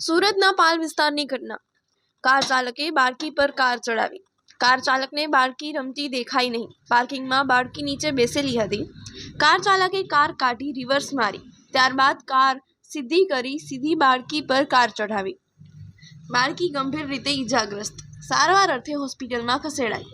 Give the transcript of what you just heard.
સુરતના પાલ વિસ્તારની ઘટના। કાર ચાલકે બાળકી પર કાર ચડાવી। કાર ચાલકને બાળકી રમતી દેખાઈ નહીં। પાર્કિંગમાં બાળકી નીચે બેસેલી હતી। કાર ચાલકે કાર કાઢી રિવર્સ મારી, ત્યારબાદ કાર સીધી કરી સીધી બાળકી પર કાર ચઢાવી। બાળકી ગંભીર રીતે ઈજાગ્રસ્ત, સારવાર અર્થે હોસ્પિટલમાં ખસેડાઈ।